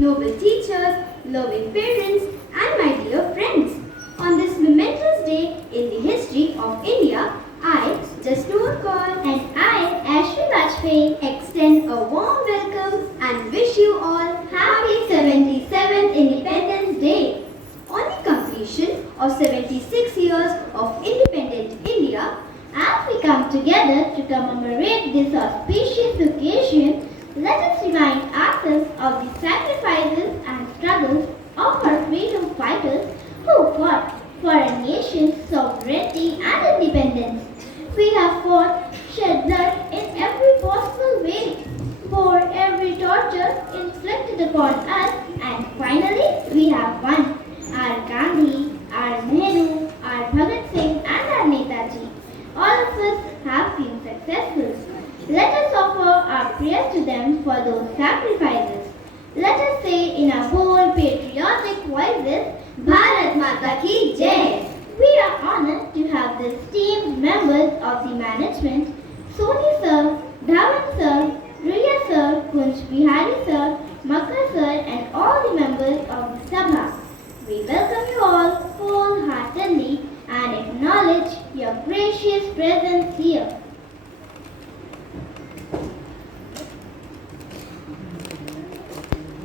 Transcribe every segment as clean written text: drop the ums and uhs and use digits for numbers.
noble teachers, loving parents, and my dear friends. On this momentous day in the history of India, I, Jasnoor Kaur, and I, Ashwin Vajpayee, extend a warm welcome and wish you all happy 77th Independence Day. On the completion of 76 years of independent India, as we come together to commemorate this auspicious occasion, let us remind ourselves of the sacrifices and struggles of our freedom fighters who fought for a nation's sovereignty and independence. We have fought, shed blood in every possible way, bore every torture inflicted upon us, and finally we have won. Our Gandhi, our Nehru, our Bhagat Singh, and our Netaji. All of us have been successful. Let us offer our prayers to them for those sacrifices. Let us say in our bold patriotic voices, Bharat Mata Ki Jai. We are honored to have the esteemed members of the management, Soni sir, Dhawan sir, Riya sir, Kunj Bihari sir, Makar sir, and all the members of the Sabha. We welcome you all wholeheartedly and acknowledge your gracious presence here.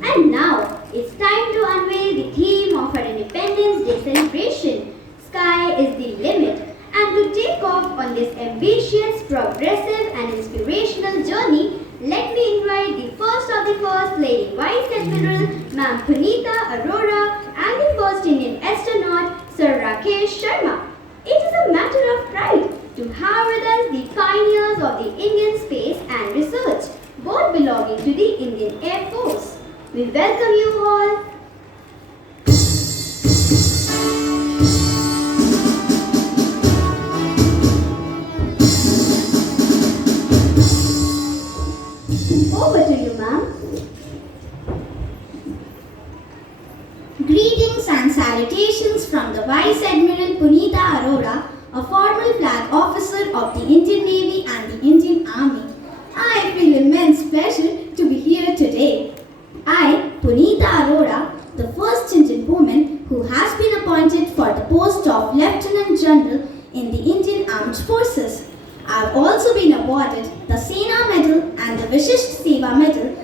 And now, it's time to unveil the theme of our Independence Day celebration. Sky is the limit. And to take off on this ambitious, progressive and inspirational journey, let me invite the first of the First Lady Vice Admiral, Ma'am Punita Arora, and the First Indian Astronaut, Sir Rakesh Sharma. It is a matter of pride to have with us the pioneers of the Indian space and research, both belonging to the Indian Air Force. We welcome you all. Over to you, ma'am. Greetings and salutations from the Vice Admiral Punita Arora, a formal flag officer of the Indian Navy and the Indian Army. I feel immense pleasure to be here today. I, Punita Arora, the first Indian woman who has been appointed for the post of Lieutenant General in the Indian Armed Forces. I have also been awarded the Sena Medal and the Vishisht Seva Medal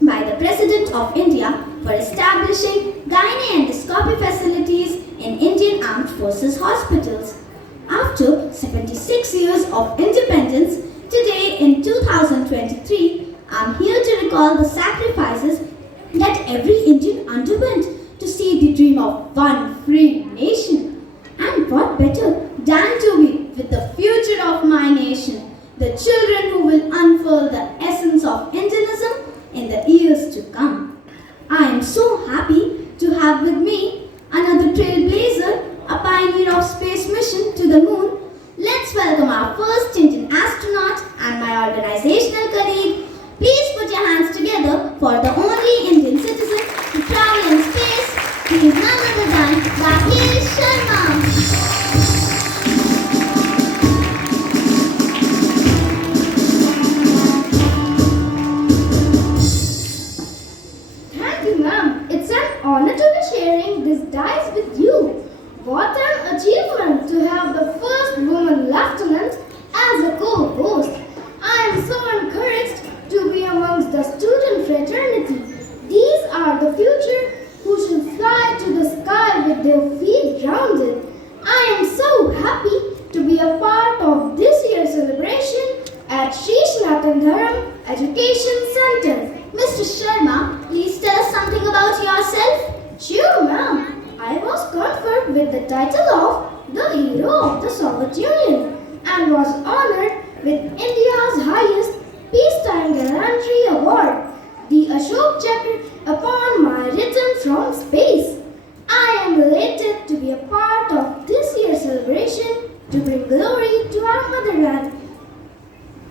by the President of India for establishing gynae endoscopy facilities in Indian Armed Forces hospitals. After 76 years of independence, today in 2023, I am here to recall the sacrifices that every Indian underwent to see the dream of one free nation. And what better than to be with the future of my nation, the children who will unfold the essence of Indianism in the years to come. I am so happy to have with me another trailblazer, a pioneer of space mission to the moon. Let's welcome our first Indian astronaut and my organizational colleague. Please put your hands together for the only Indian citizen to travel in space. He is none other than Rakesh Sharma. Thank you, ma'am. It's an honor to be sharing this dice with you. What an achievement to have the first woman lieutenant as a co-host. I am so encouraged to be amongst the student fraternity. These are the future who shall fly to the sky with their feet grounded. I am so happy to be a part of this year's celebration at Shree Sanatan Dharm Education Center. Mr. Sharma, please tell us something about yourself. Sure, ma'am. I was conferred with the title of the Hero of the Soviet Union and was honored with India's highest Peacetime Gallantry Award, the Ashok Chakra, upon my return from space. I am elated to be a part of this year's celebration to bring glory to our motherland.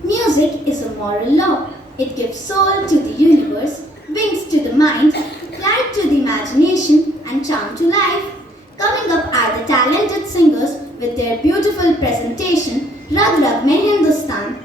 Music is a moral law. It gives soul to the universe, wings to the mind, light to the imagination, and charm to life. Coming up are the talented singers with their beautiful presentation, Rag Rag Mein Hindustan.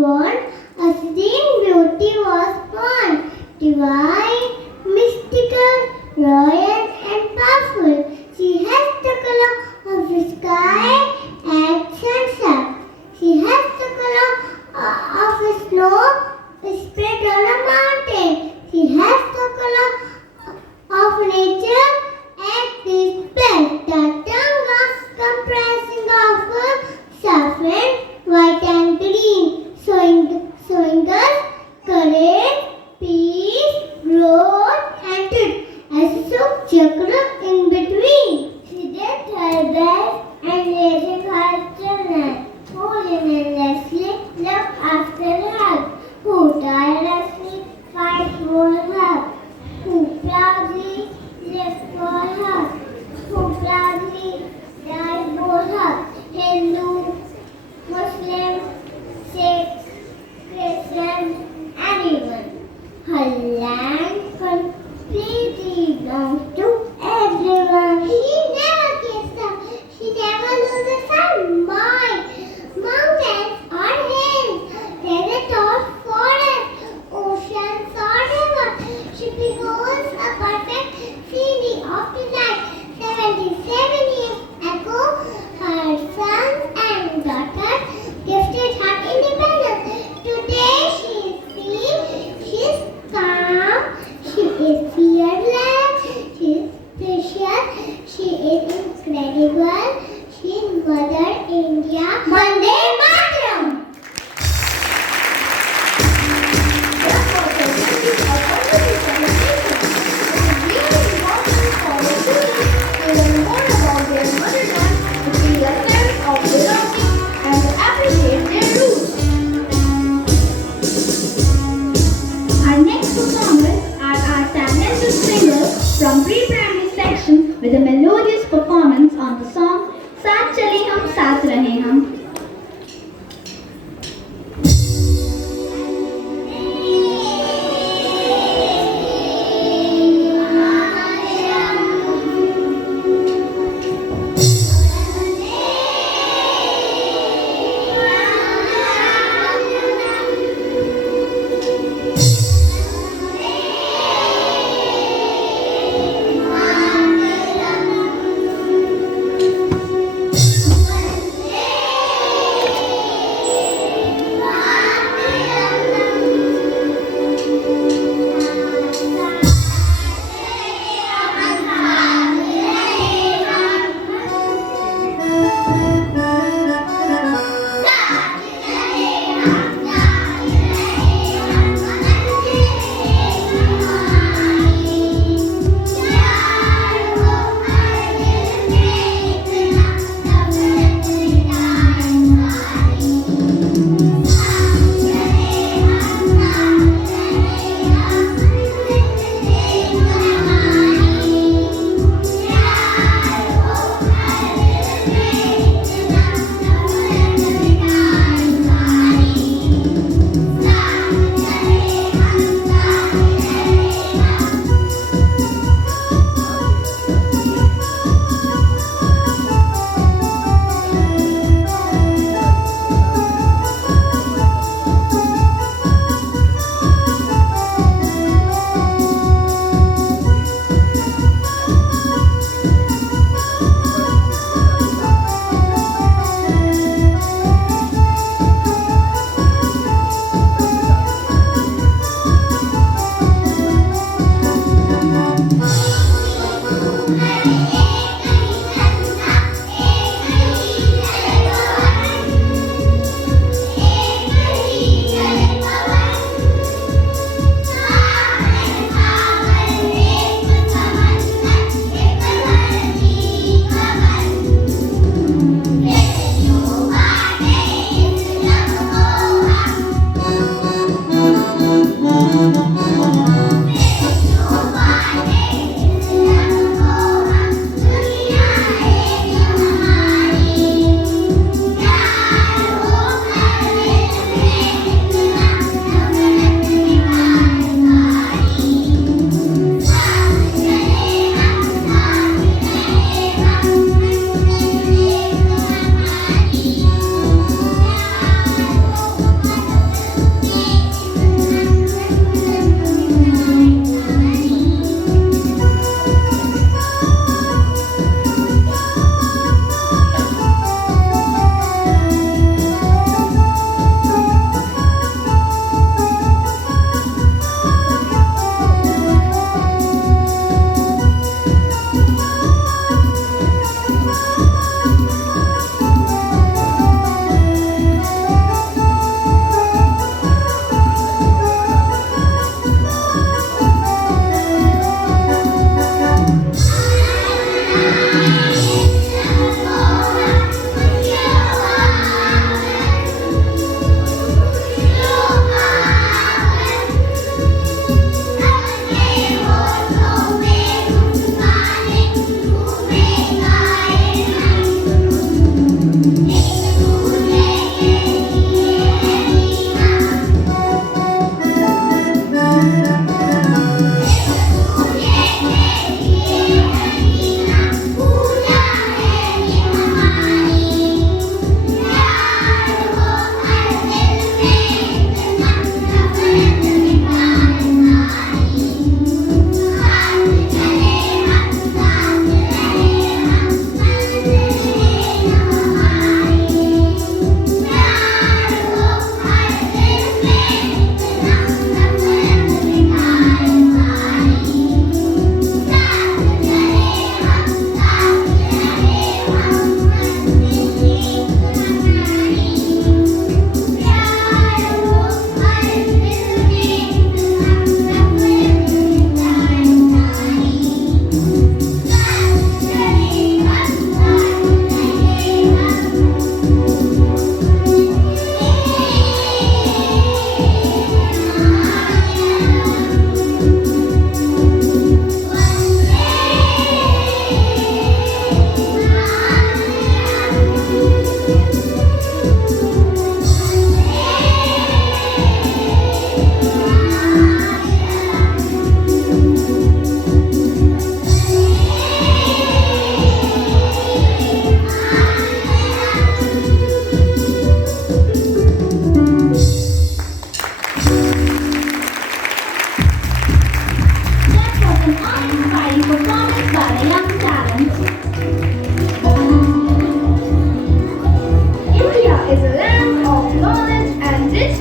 born, a serene beauty was born, divine, mystical, royal and powerful. She has the color of the sky at sunset. She has the color of the snow spread on a mountain. She has the color of nature at this place. The tongue was comprising of saffron, white and green, showing us courage, peace, growth and truth. As she shook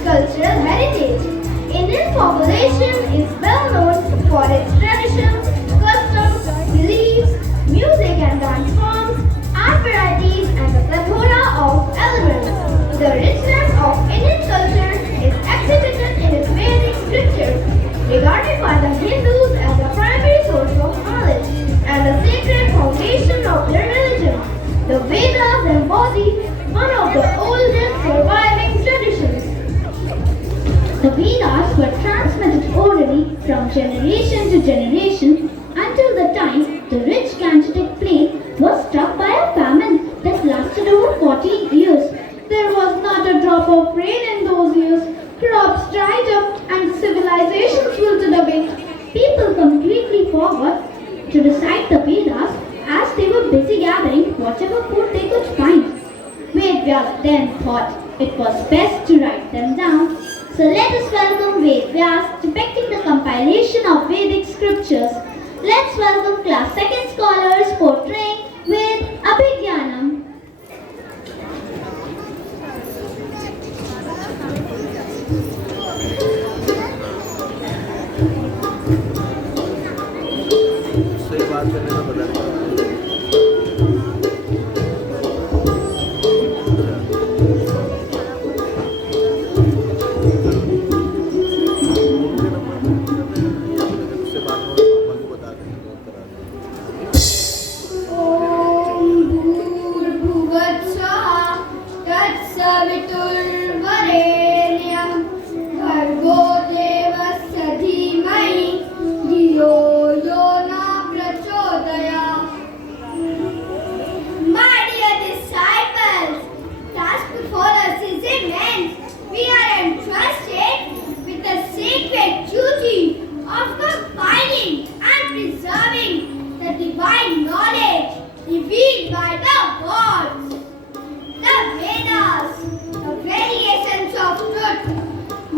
cultural heritage. Indian population is well known for its traditions, customs, beliefs, music and dance forms, art varieties and a plethora of elements. The richness of Indian culture is exhibited in its Vedic scriptures, regarded by the Hindus as a primary source of knowledge and the sacred foundation of their religion. The Vedas embody one of the oldest surviving traditions. The Vedas were transmitted orally from generation to generation until the time the rich Gangetic plain was struck by a famine that lasted over 14 years. There was not a drop of rain in those years. Crops dried up and civilizations wilted away. People completely forgot to recite the Vedas as they were busy gathering whatever food they could find. Ved then thought it was best to write them down. So let us welcome Ved depicting the compilation of Vedic scriptures. Let's welcome class 2nd scholars portraying Ved Abhigyanam. सही बात करने का बताया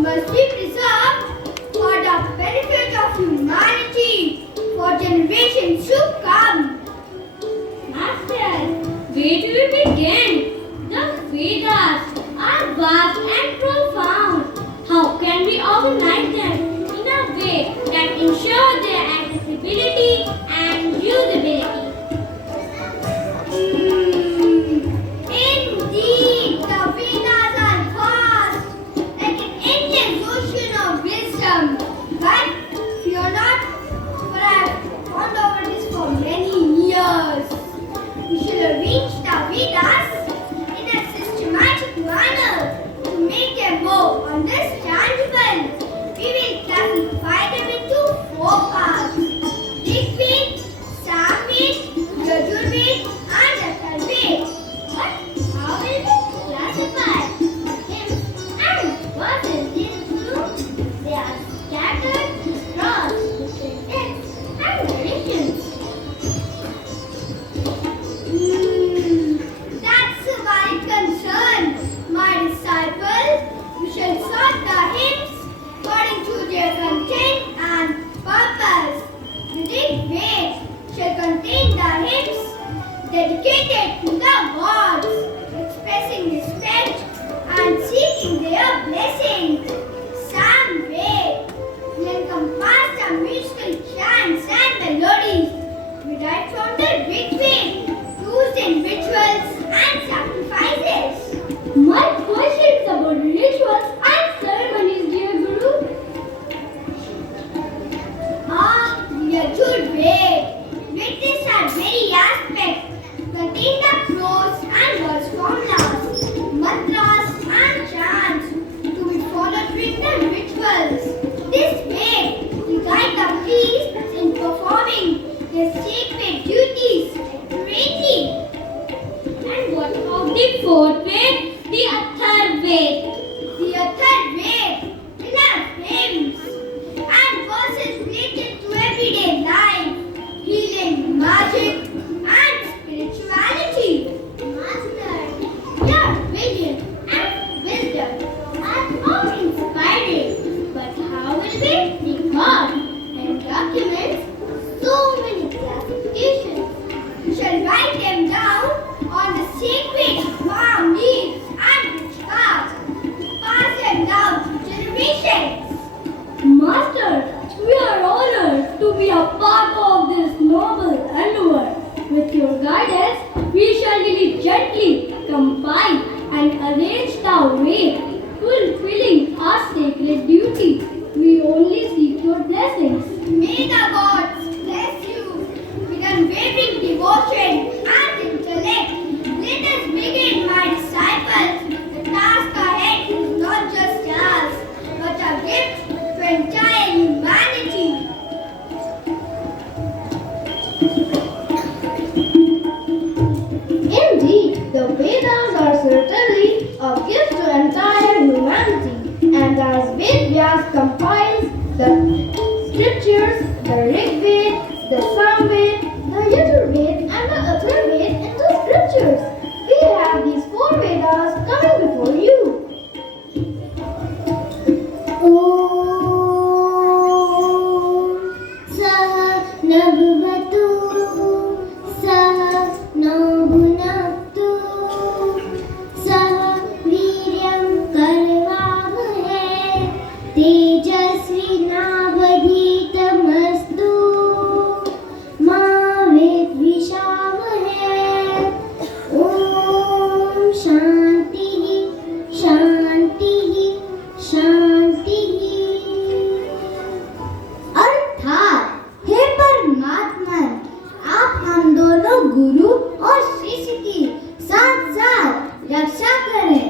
must be preserved for the benefit of humanity for generations to come. Master, where do we begin? The Vedas are vast and profound. How can we organize them in a way that ensures their accessibility and usability? Indeed, the Vedas are vast, like an endless ocean of wisdom. But fear not, for I have pondered over this for many years. We shall arrange the Vedas in a systematic manner to make them more understandable. We will classify them into 4 parts: Rigved, Samved, Yajurved, and Atharved. But how will we classify hymns and verses into? They are scattered across different texts and traditions. That's a valid concern, my disciple. We shall sort the hymns according to their content and purpose. your guidance, we shall diligently compile and arrange the way, fulfilling our sacred duty. We only seek your blessings. May the gods bless you with unwavering devotion and intellect. Let us begin, my disciples. The task ahead is not just ours, but a gift to entire humanity. Indeed, the Vedas are certainly a gift to entire humanity. And as Ved compiles the scriptures, the Rig Ved, the Samved, the Yajurved, and the Atharved into scriptures, we have these 4 Vedas coming before you. सह नभवतु सह no भुनक्तु सह वीर्यं करवावहै तेजस्विनावधीतमस्तु मा विद्विषावहै ॐ शान्तिः शान्तिः शान्तिः। अर्थात हे परमात्मा, आप हम दोनों गुरु और शिष्य की साथ साथ रक्षा करें।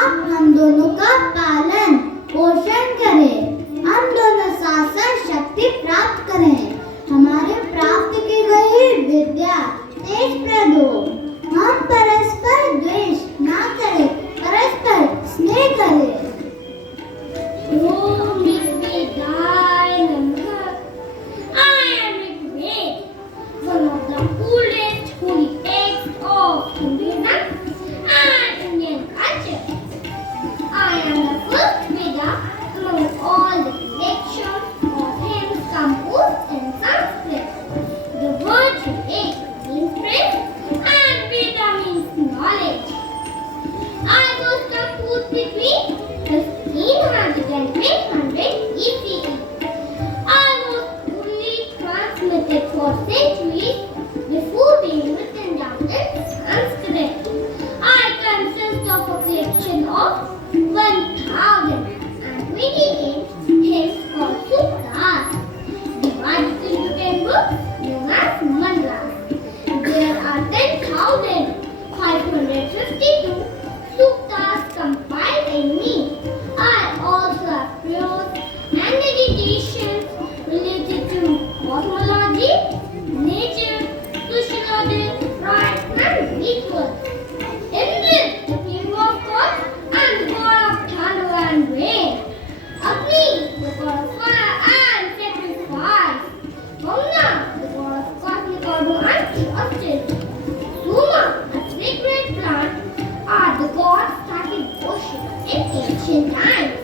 आप हम दोनों का पालन पोषण करें। हम दोनों साथ साथ शक्ति प्राप्त करें। हमारे प्राप्त की गई विद्या तेज प्रद हो। हम परस्पर द्वेष ना करें, परस्पर स्नेह करें। Om Ritvedaya Namaha. I am Ritved, one of the oldest holy texts of Hinduism and Indian culture. I am the first Veda among all the collections of hymns composed in Sanskrit. The word Rit means prince and Veda means knowledge. I was composed between 1500 and 800 BCE. I was only transmitted for centuries before being written down in Sanskrit. I consist of a collection of 1028 hymns called suttas, divided into 10 books known as mandlas. There are 10,552 suttas compiled in me. I also have prayers and meditations related to cosmology, nature, sociology, rites, and rituals. In this, the king of gods and the god of thunder and rain, Agni, the god of fire and sacrifice, Vamna, the god of cosmic order and justice, Suma, a sacred plant, are the gods started worship in ancient times.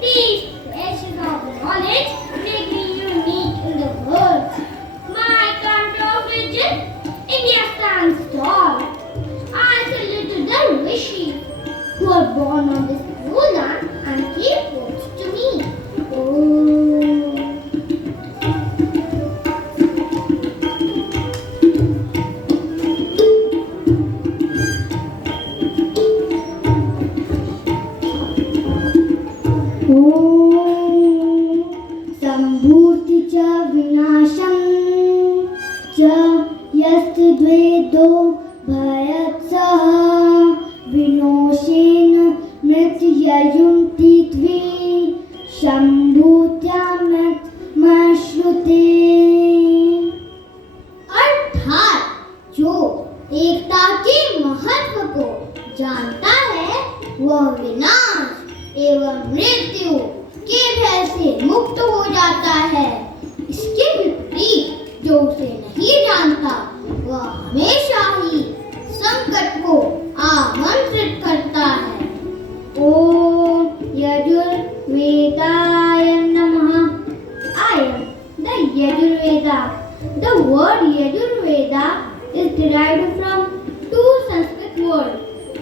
These treasures of knowledge make me unique in the world. My country of religion, India stands tall. I salute to the rishis who are born on this blue land and gave words to me. संभूति च विनाशं च यस्तद्वेदो भयत्सः विनाशेन मृत्युययुन्ति द्वे शम्भूत्यामश्नुते। अर्थात जो एकता के महत्व को जानता है वह विनाश एवं मृत्यु के भय से मुक्त हो जाता है। इसके विपरीत जो उसे नहीं जानता वह हमेशा ही संकट को आमंत्रित करता है। ओम यजुर्वेदाय नमः। I am the Yajurveda. The word Yajurveda is derived from 2 Sanskrit words.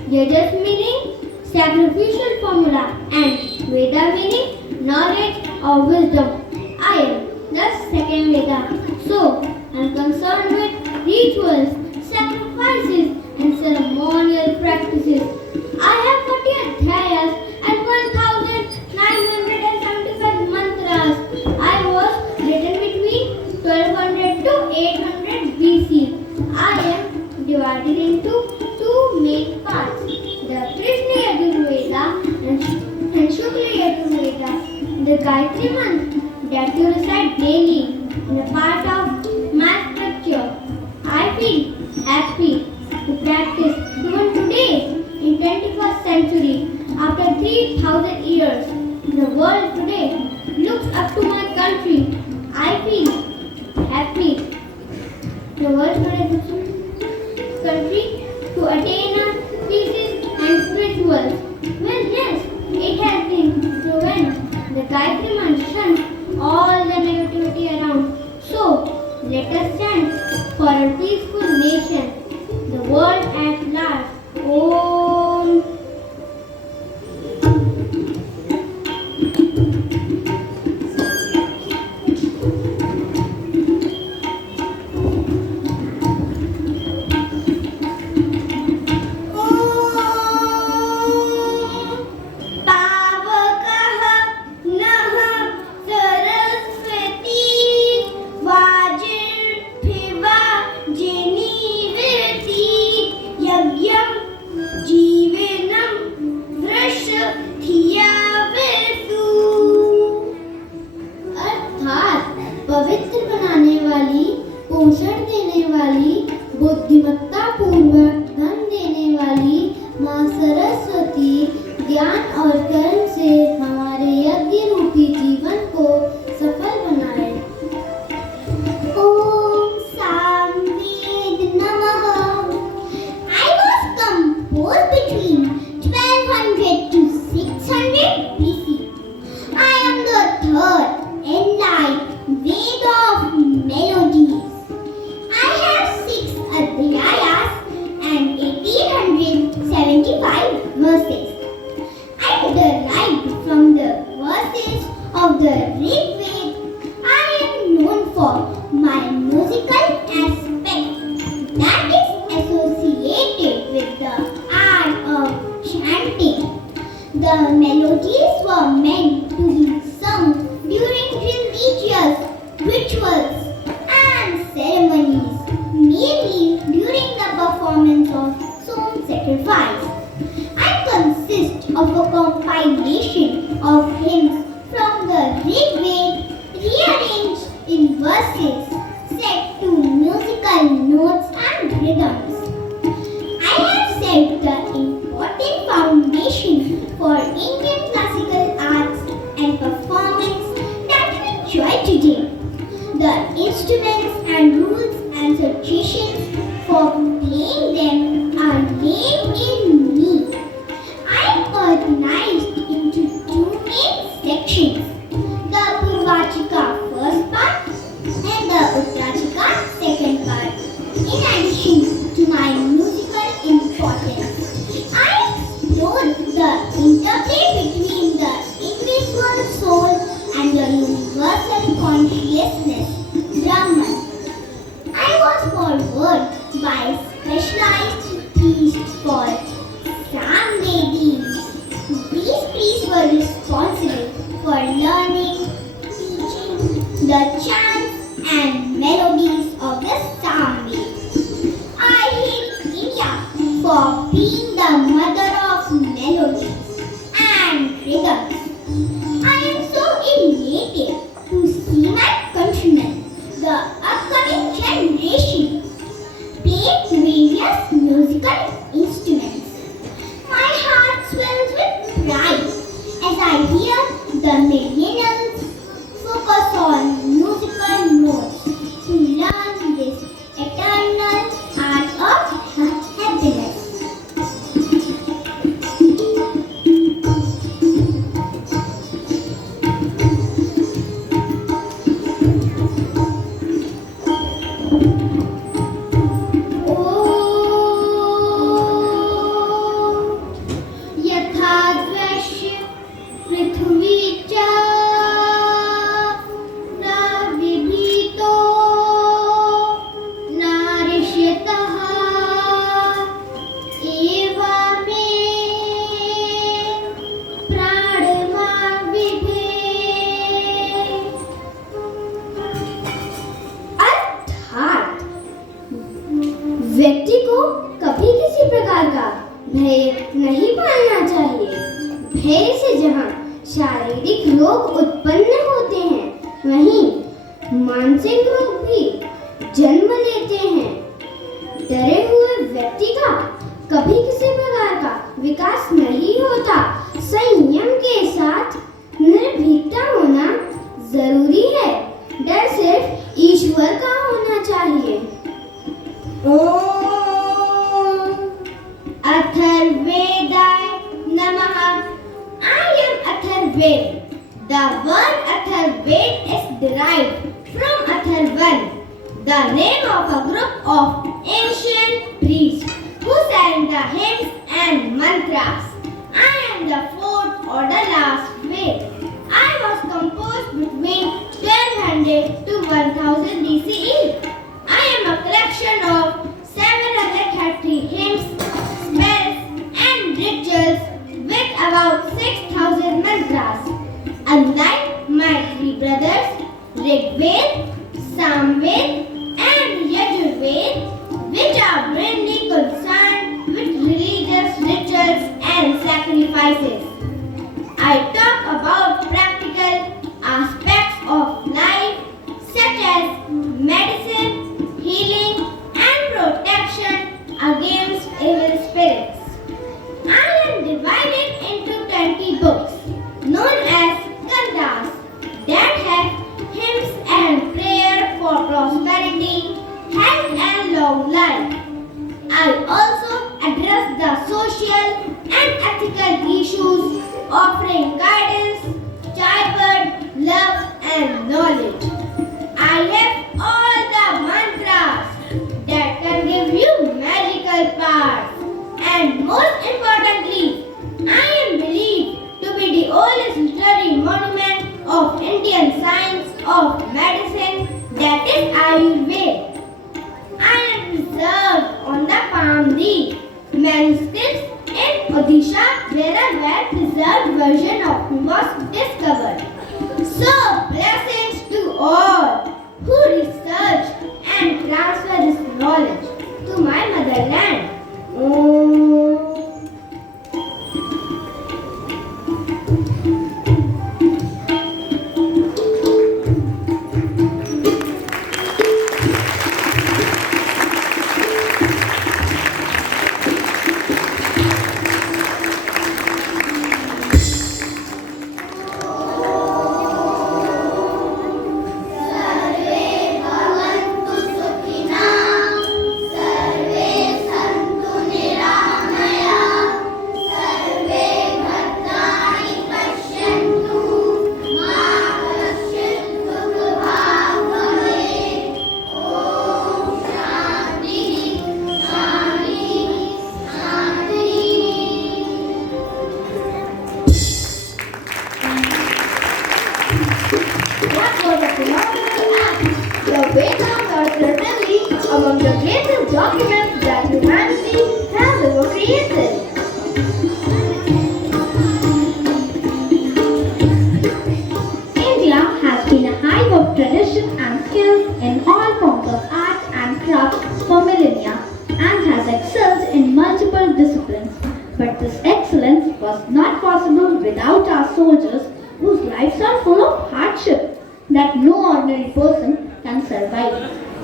Yajas meaning sacrificial formula and Veda meaning knowledge or wisdom. I am the second Veda, so I am concerned with rituals sacrifices and ceremonial practices. I have 40 adhyayas and 1975 mantras. I was written between 1200 to 800 BC. I am divided into two main parts, the Krishna Yajurveda and Shukla Yajurveda. The Gayatri month that you recite daily in a part of math structure. I feel happy to practice even today in 21st century after 3000 years. The world today looks up to my country. I feel happy. The world today looks up to country to attain a thesis and spirituals. Well, yes, it has been proven. The Gayatri month shuns all the negativity around. So, let us stand for a peaceful nation, the world at large. Om. पवित्र बनाने वाली, पोषण देने वाली, बुद्धिमत्ता पूर्वक धन देने वाली माँ सरस्वती ज्ञान और कर्म से हमारे यज्ञ रूपी जीवन को सफल बनाए। Om Samved Namaha. I was composed between 1200 to 600 BC. I am the third enlightened Ved of melodies. I have 6 adhyayas and 1875 verses. I derived from the verses of the Rig Veda. I am known for my musical aspect that is associated with the art of chanting. The melodies were meant to be sung during religious rituals and ceremonies, mainly during the performance of soul sacrifice. I consist of a compilation of hymns from the Rig Veda rearranged in verses set to musical notes and rhythms. I have set the important foundation for Indian classical arts and performance that we enjoy today. The instruments and rules and suggestions for playing them are laid in me. I organized into two main sections, the Purvachika first part and the Uttarachika second part. In addition to my musical importance, I explored the interplay between the individual soul and the universal consciousness, Brahman. I was followed by specialized priests called Samvedis. These priests were responsible for learning, teaching the chants and melodies of the Samved. I hate India for being the mother of melodies and rhythms. I am so elated to see my countrymen, the upcoming generation, play various musical instruments. My heart swells with pride as I hear the millennials focus on musical notes to learn this eternal art of happiness. यथा द्वैश्य पृथ्वी च रोग उत्पन्न होते हैं, वहीं मानसिक रोग भी जन्म लेते हैं। डरे हुए व्यक्ति का कभी किसी प्रकार का विकास नहीं होता। संयम के साथ निर्भीकता होना जरूरी है। डर सिर्फ ईश्वर का होना चाहिए। Om Atharvedaय Namaha. I am Atharved. The word Atharved is derived from Atharvan, the name of a group of ancient priests who sang the hymns and mantras. I am the fourth or the last Ved. I was composed between 1200 to 1000 BCE. I am a collection of 730 hymns, spells and rituals with about 6000 mantras. Unlike my three brothers, Rigved, Samved and Yajurved, which are mainly concerned with religious rituals and sacrifices, I talk about practical aspects of life such as medicine, healing and protection against evil spirits. I am divided into 20 books known as Kandas that have hymns and prayer for prosperity, health and long life. I also address the social and ethical issues, offering guidance, childbirth, love and knowledge. I have all the mantras that can give you magical powers. And most importantly, I am believed to be the oldest literary monument of Indian science of medicine, that is Ayurveda. I am preserved on the Palm manuscripts in Odisha, where a well-preserved version of me was discovered. So, blessings to all who research and transfer this knowledge to my motherland.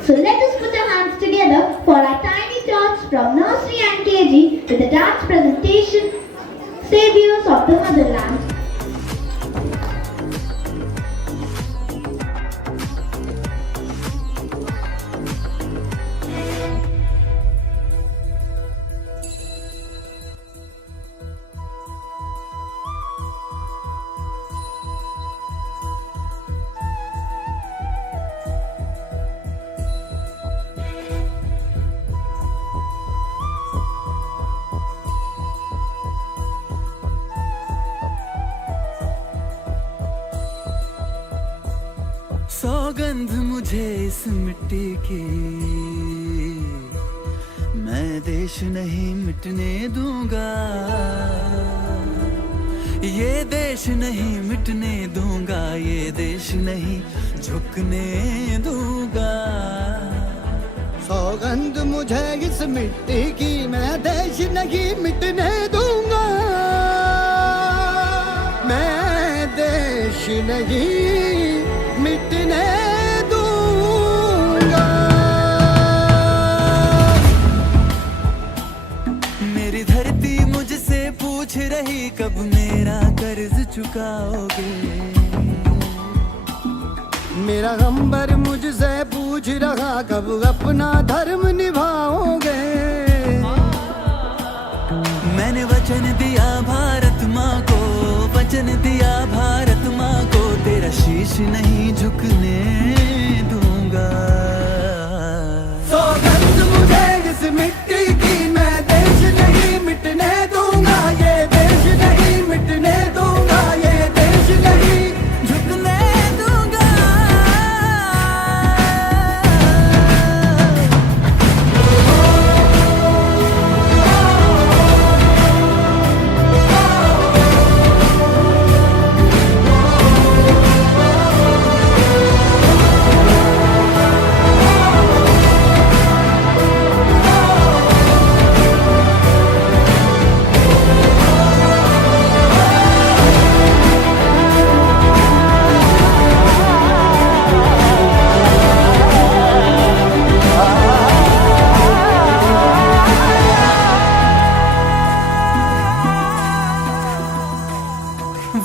So let us put our hands together for our tiny tots from Nursery and KG with the dance presentation, Saviours of the Motherland. सौगंध मुझे इस मिट्टी की, मैं देश नहीं मिटने दूंगा, ये देश नहीं मिटने दूंगा, ये देश नहीं झुकने दूंगा। सौगंध मुझे इस मिट्टी की, मैं देश नहीं मिटने दूंगा, मैं देश नहीं मिटने दूंगा। मेरी धरती मुझसे पूछ रही कब मेरा कर्ज चुकाओगे। मेरा अंबर मुझसे पूछ रहा कब अपना धर्म निभाओगे। मैंने वचन दिया भारत माँ को, वचन दिया भारत माँ को, तेरा शीश नहीं झुकने दूंगा। सौगंध मुझे इस मिट्टी की, मैं देश नहीं मिटने दूंगा। ये देश नहीं मिटने दूंगा। ये देश नहीं झुकने दूंगा।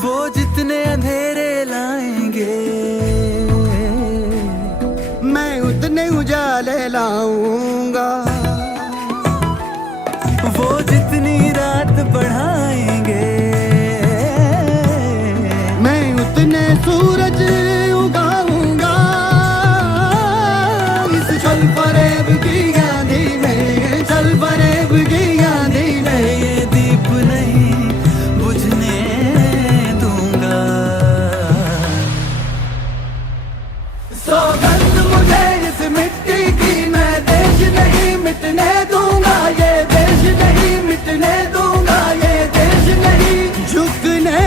वो जितने अंधेरे लाएंगे, मैं उतने उजाले लाऊंगा। वो जितनी रात बढ़ाएंगे, मैं उतने सूरज उगाऊंगा। इस छल फरेब की आंधी में, छल फरेब की आंधी में ये दीप नहीं बुझने दूंगा। सौगंध मुझे इस मिट्टी की, मैं देश नहीं मिटने दूंगा। ये देश नहीं मिटने दूंगा। ये देश नहीं झुकने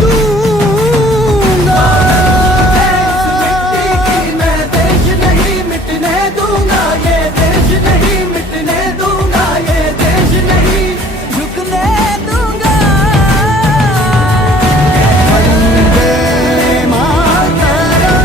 दूंगा। इस मिट्टी की, मैं देश नहीं मिटने दूंगा। ये देश नहीं मिटने दूंगा। ये देश नहीं झुकने दूंगा। Vande Mataram.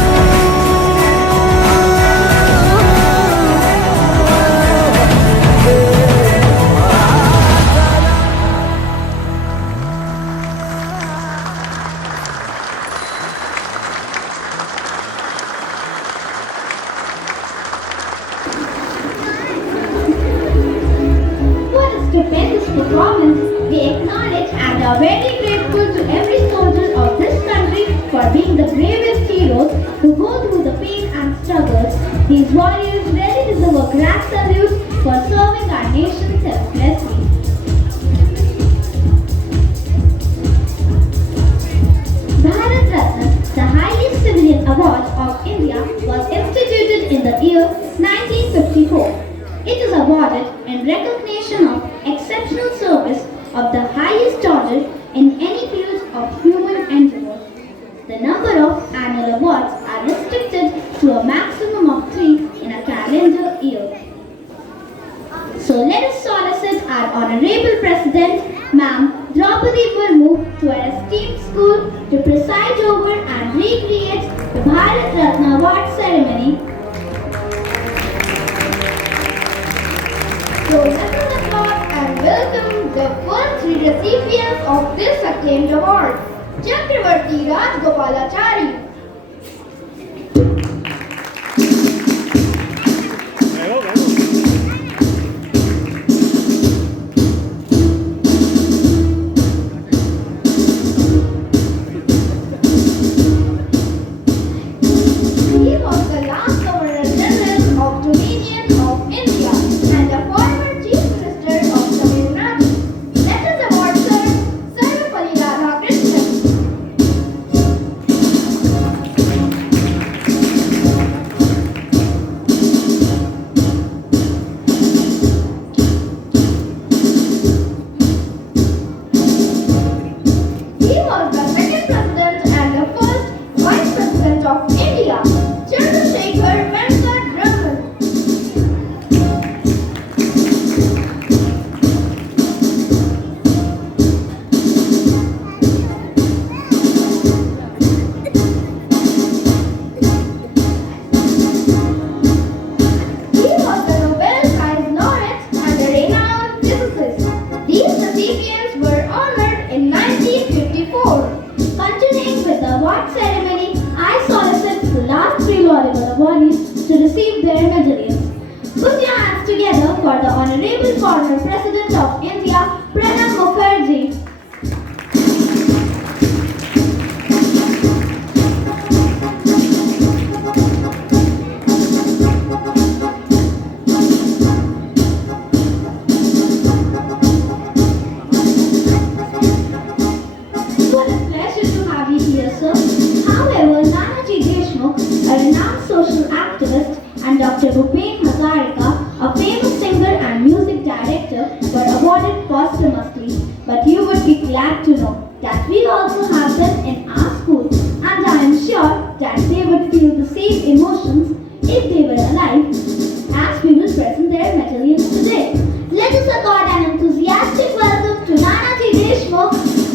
What a stupendous performance! We acknowledge and are very grateful to every soldier of this country for being the bravest heroes who go through the pain and struggles. These warriors really deserve a grand salute for serving our nation selflessly. Bharat Ratna, the highest civilian award of India, was instituted in the year 1954. It is awarded in recognition of exceptional service of the highest order in any field of human endeavor. The number of annual awards are restricted to a maximum of 3 in a calendar year. So let us solicit our Honorable President, Ma'am Draupadi Murmu, to our esteemed school to preside over and recreate the Bharat Ratna Award ceremony. So let us applaud and welcome the first 3 recipients of this acclaimed award. Chakravarti Rajgopalachari. He was the last Governor General of Dominion of India and the former Chief Minister of Tamil Nadu. Let us award Sir Sarvepalli Radhakrishnan. for the Honorable former President of India, Pranab Mukherjee. What a pleasure to have you here, sir. However, Nanaji Deshmukh, a renowned social activist, and Dr. Bhupen Hazarika, a famous singer and music director, were awarded posthumously. But you would be glad to know that we also have them in our school, and I am sure that they would feel the same emotions if they were alive, as we will present their medallions today. Let us accord an enthusiastic welcome to Nanaji Deshmukh.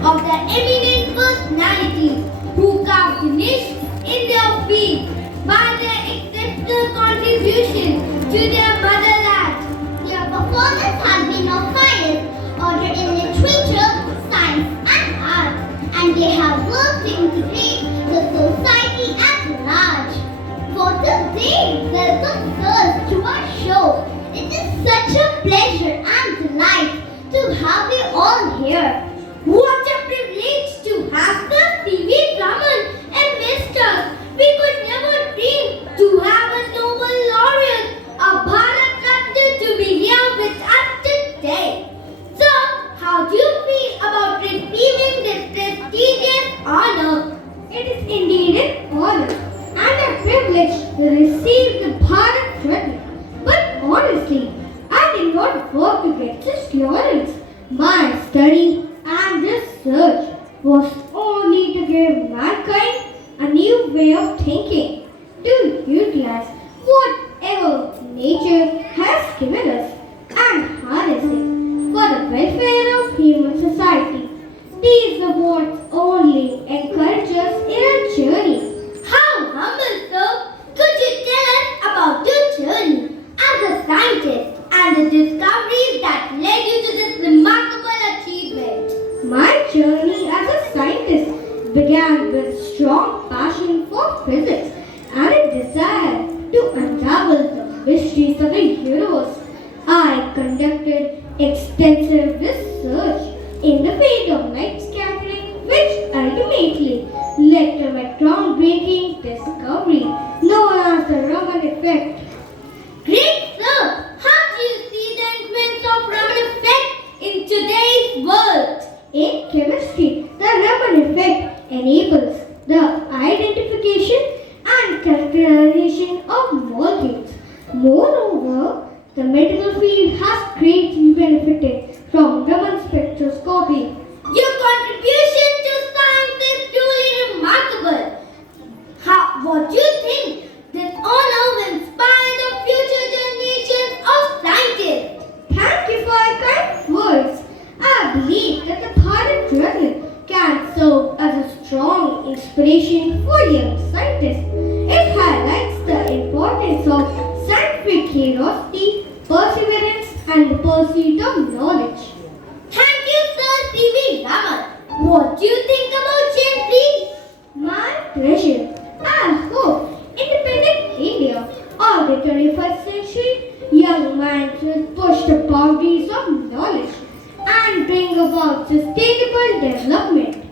Of the eminent personalities who carved the niche in their field by their exceptional contribution to their motherland. Their performance has been of highest order in literature, science and art, and they have worked to integrate the society at large. For today, welcome sirs to our show. It is such a pleasure and delight to have you all here. What a privilege to have the C.V. Raman amidst us. We could never dream to have a Nobel laureate, a Bharat Ratna, to be here with us today. So, how do you feel about receiving this prestigious honor? It is indeed an honor and a privilege to receive the Bharat Ratna. But honestly, I did not work to get this laurels. My study and research was only to give mankind a new way of thinking, to utilize whatever nature has given us and harness it for the welfare of human society. These awards only encourage us in our journey. How humble, sir! Could you tell us about your journey as a scientist and the discoveries that led you to this remarkable achievement? My journey as a scientist began with strong passion for physics and a desire to unravel the mysteries of the universe. I conducted extensive research in the field of light scattering, which ultimately led to my groundbreaking discovery known as the Raman effect. Great, sir! How do you see the influence of Raman effect in today's world? In chemistry, the Raman effect enables the identification and characterization of molecules. Moreover, the medical field has greatly benefited from Raman spectroscopy. Your contribution to science is truly remarkable. What do you think? This honor will inspire the future generations of scientists. Thank you for your kind words. I believe that the Bharat Ratna can serve as a strong inspiration for young scientists. It highlights the importance of scientific curiosity, perseverance, and the pursuit of knowledge. Thank you, Sir C.V. Raman. What do you think about Gen Z? My pleasure. I hope independent India or the 21st century young minds will push the boundaries of knowledge and bring sustainable development.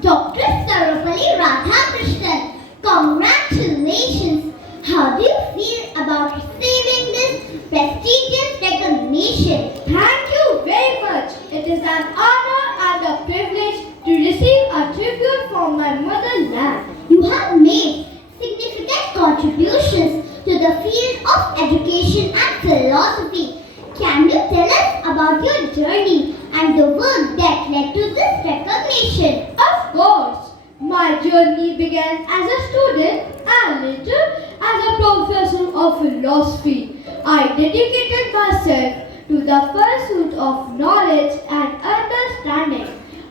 Dr. Sarvapalli Radhakrishnan, congratulations! How do you feel about receiving this prestigious recognition? Thank you very much. It is an honor and a privilege to receive a tribute from my motherland. You have made significant contributions to the field of education and philosophy. Can you tell us about your journey and the work that led to this recognition? Of course, my journey began as a student and later as a professor of philosophy. I dedicated myself to the pursuit of knowledge and understanding.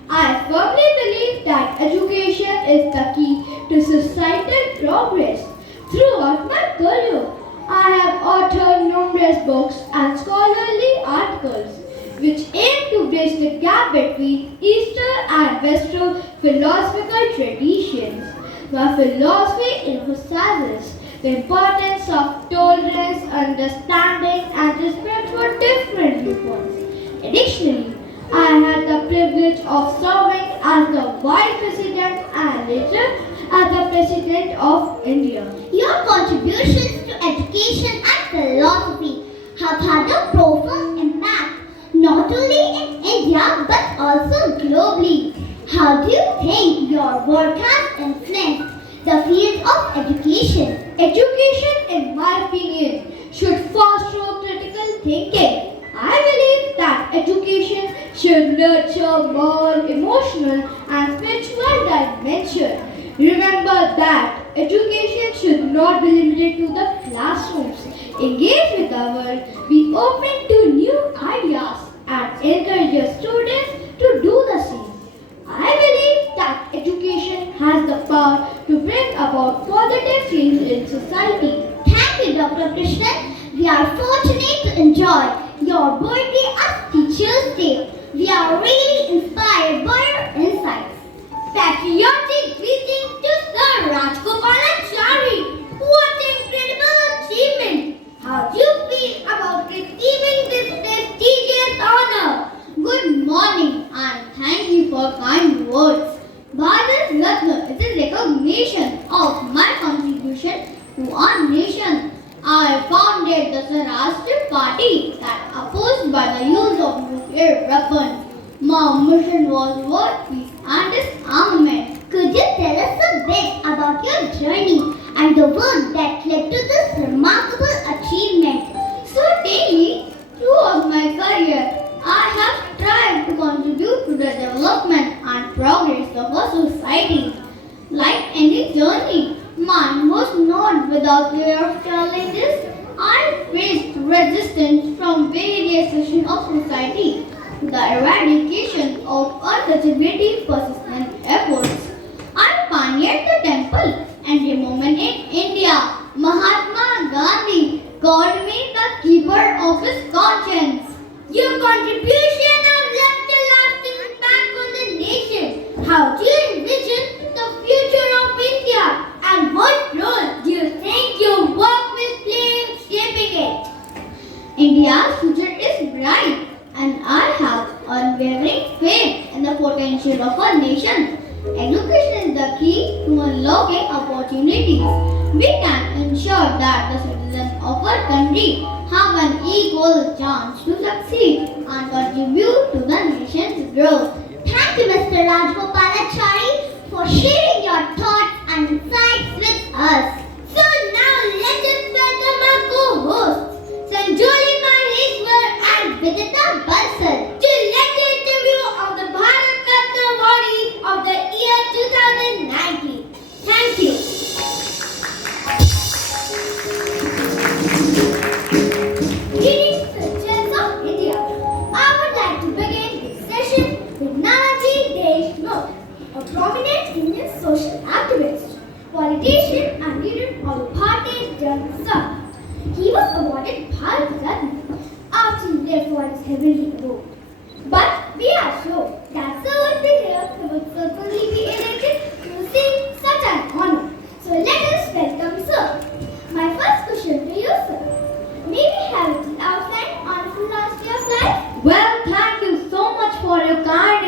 I firmly believe that education is the key to societal progress. Throughout my career, I have authored numerous books and scholarly articles which aim to bridge the gap between Eastern and Western philosophical traditions. My philosophy emphasizes the importance of tolerance, understanding, and respect for different viewpoints. Additionally, I had the privilege of serving as the Vice President and later as the President of India. Your contributions to education and philosophy have had a profound impact not only in India but also globally. How do you think your work has influenced the field of education? Education, in my opinion, should foster critical thinking. I believe that education should nurture more emotional and spiritual dimension. Remember that education should not be limited to the classrooms. Engage with the world, be open to new ideas, and encourage your students to do the same. I believe that education has the power to bring about positive change in society. Thank you, Dr. Krishnan. We are fortunate to enjoy your birthday as Teacher's Day. We are really inspired by your insights. Patriotic greeting to Sir Rajgopalachari. What incredible achievement! How do you feel about receiving this prestigious honor? Good morning and thank you for kind words. Bharat Ratna is a recognition of my contribution to our nation. I founded the Swarashtra Party that opposed by the use of nuclear weapons. My mission was world peace and disarmament. Could you tell us a bit about your journey and the work that led to this remarkable achievement? Certainly, throughout my career, I have tried to contribute to the development and progress of our society. Like any journey, mine was not without their challenges. I faced resistance from various sections of society. The eradication of untouchability persistent efforts. I pioneered the temple and the movement in India. Mahatma Gandhi called me the keeper of his conscience. Your contribution has left a lasting impact on the nation. How do you envision the future of India and what role do you think your work will play in shaping it? India's future is bright and I have unwavering faith in the potential of our nation. Education is the key to unlocking opportunities. We can ensure that the citizens of our country have an equal chance to succeed and contribute to the nation's growth. Thank you, Mr. Rajgopalachari, for sharing your thoughts and insights with us. So now let us welcome our co-hosts, Sanjoli Maheshwar and Vidita Bansal, to let the interview of the Bharat Ratna awardee of the year 2019. Thank you. Greetings, citizens of India. I would like to begin this session with Nanaji Deshmukh, a prominent Indian social activist, politician and leader of the Bharatiya Janata Sabha. He was awarded Bharat Ratna after he left for his heavenly abode. But we are sure that soon the year he will certainly be elected to receive such an honor. So let us welcome Sir. My first question to you, Sir. May we have the outline on the philosophy of life? Well, thank you so much for your kind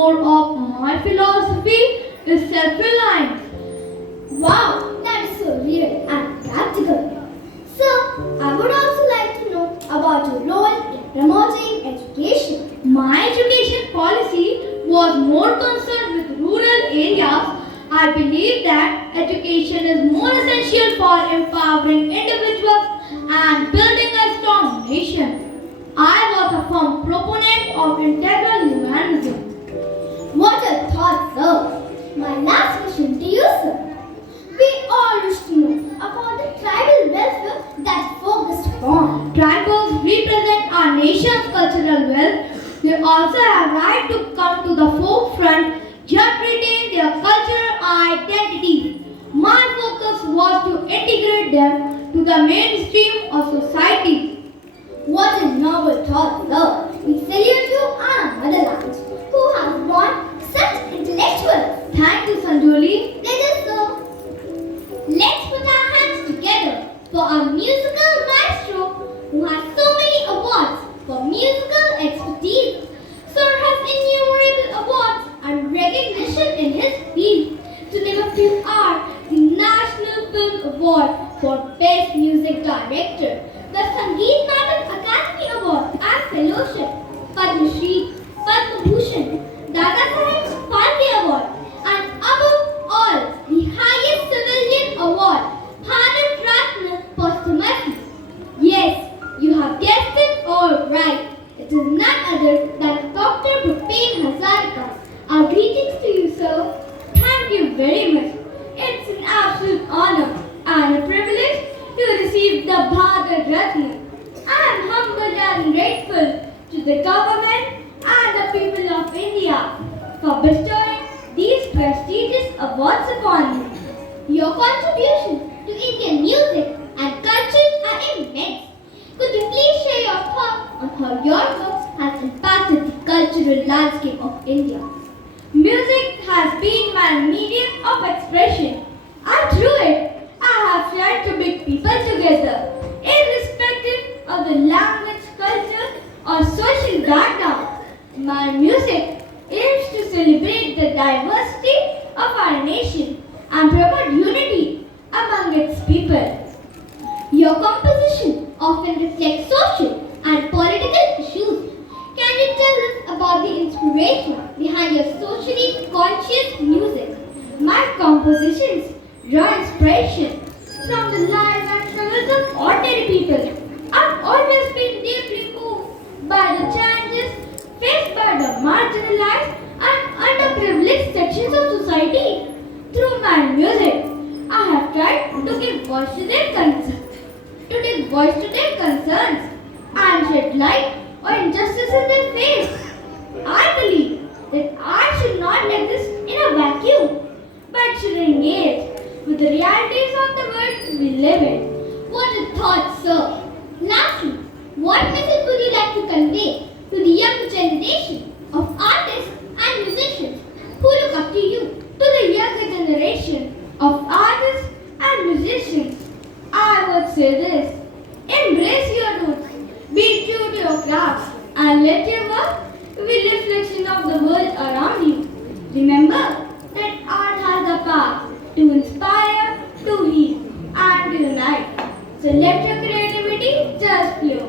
core of my philosophy is self-reliance. Wow, that is so real and practical. So, I would also like to know about your role in promoting education. My education policy was more concerned with rural areas. I believe that education is more essential for empowering individuals and building a strong nation. I was a firm proponent of integral humanism. What a thought, sir. My last question to you, sir. We all wish to know about the tribal welfare that focused upon. Tribals represent our nation's cultural wealth. They also have right to come to the forefront, yet retain their cultural identity. My focus was to integrate them to the mainstream of society. What a noble thought, sir. We salute you on our motherland, who has born such intellectuals. Thank you, Sanjoli. Let us, sir. Let's put our hands together for our musical maestro, who has so many awards for musical expertise. Sir has innumerable awards and recognition in his field. To name a few are the National Film Award for Best Music Director, the Sangeet Natak Academy Award and Fellowship, Padma Shree, Padma Bhushan, Dada Saheb Phalke Award, and above all, the highest civilian award, Bharat Ratna posthumously. Yes, you have guessed it all right. It is none other than Dr. Bhupen Hazarika. Our greetings to you, sir. Thank you very much. It's an absolute honor and a privilege to receive the Bharat Ratna. I am humbled and grateful to the government and the people of India for bestowing these prestigious awards upon me. Your contributions to Indian music and culture are immense. Could you please share your thoughts on how your works has impacted the cultural landscape of India? Music has been my medium of expression, and through it, I have tried to bring people together, irrespective of the language, culture, or social background. My music aims to celebrate the diversity of our nation and promote unity among its people. Your composition often reflects social and political issues. Can you tell us about the inspiration behind your socially conscious music? My compositions draw inspiration from the lives and struggles of ordinary people. I've always been deeply moved by the challenges faced by the marginalized and underprivileged sections of society. Through my music, I have tried to give voice to their concerns, and shed light on injustice in their face. I believe that art should not exist in a vacuum, but should engage with the realities of the world we live in. What a thought, sir. Lastly, what message would you like to convey to the young generation of artists and musicians who look up to you? To the younger generation of artists and musicians, I would say this: embrace your roots, be true to your crafts, and let your work be a reflection of the world around you. Remember that art has the power to inspire, to heal, and to unite. So let your creativity just flow.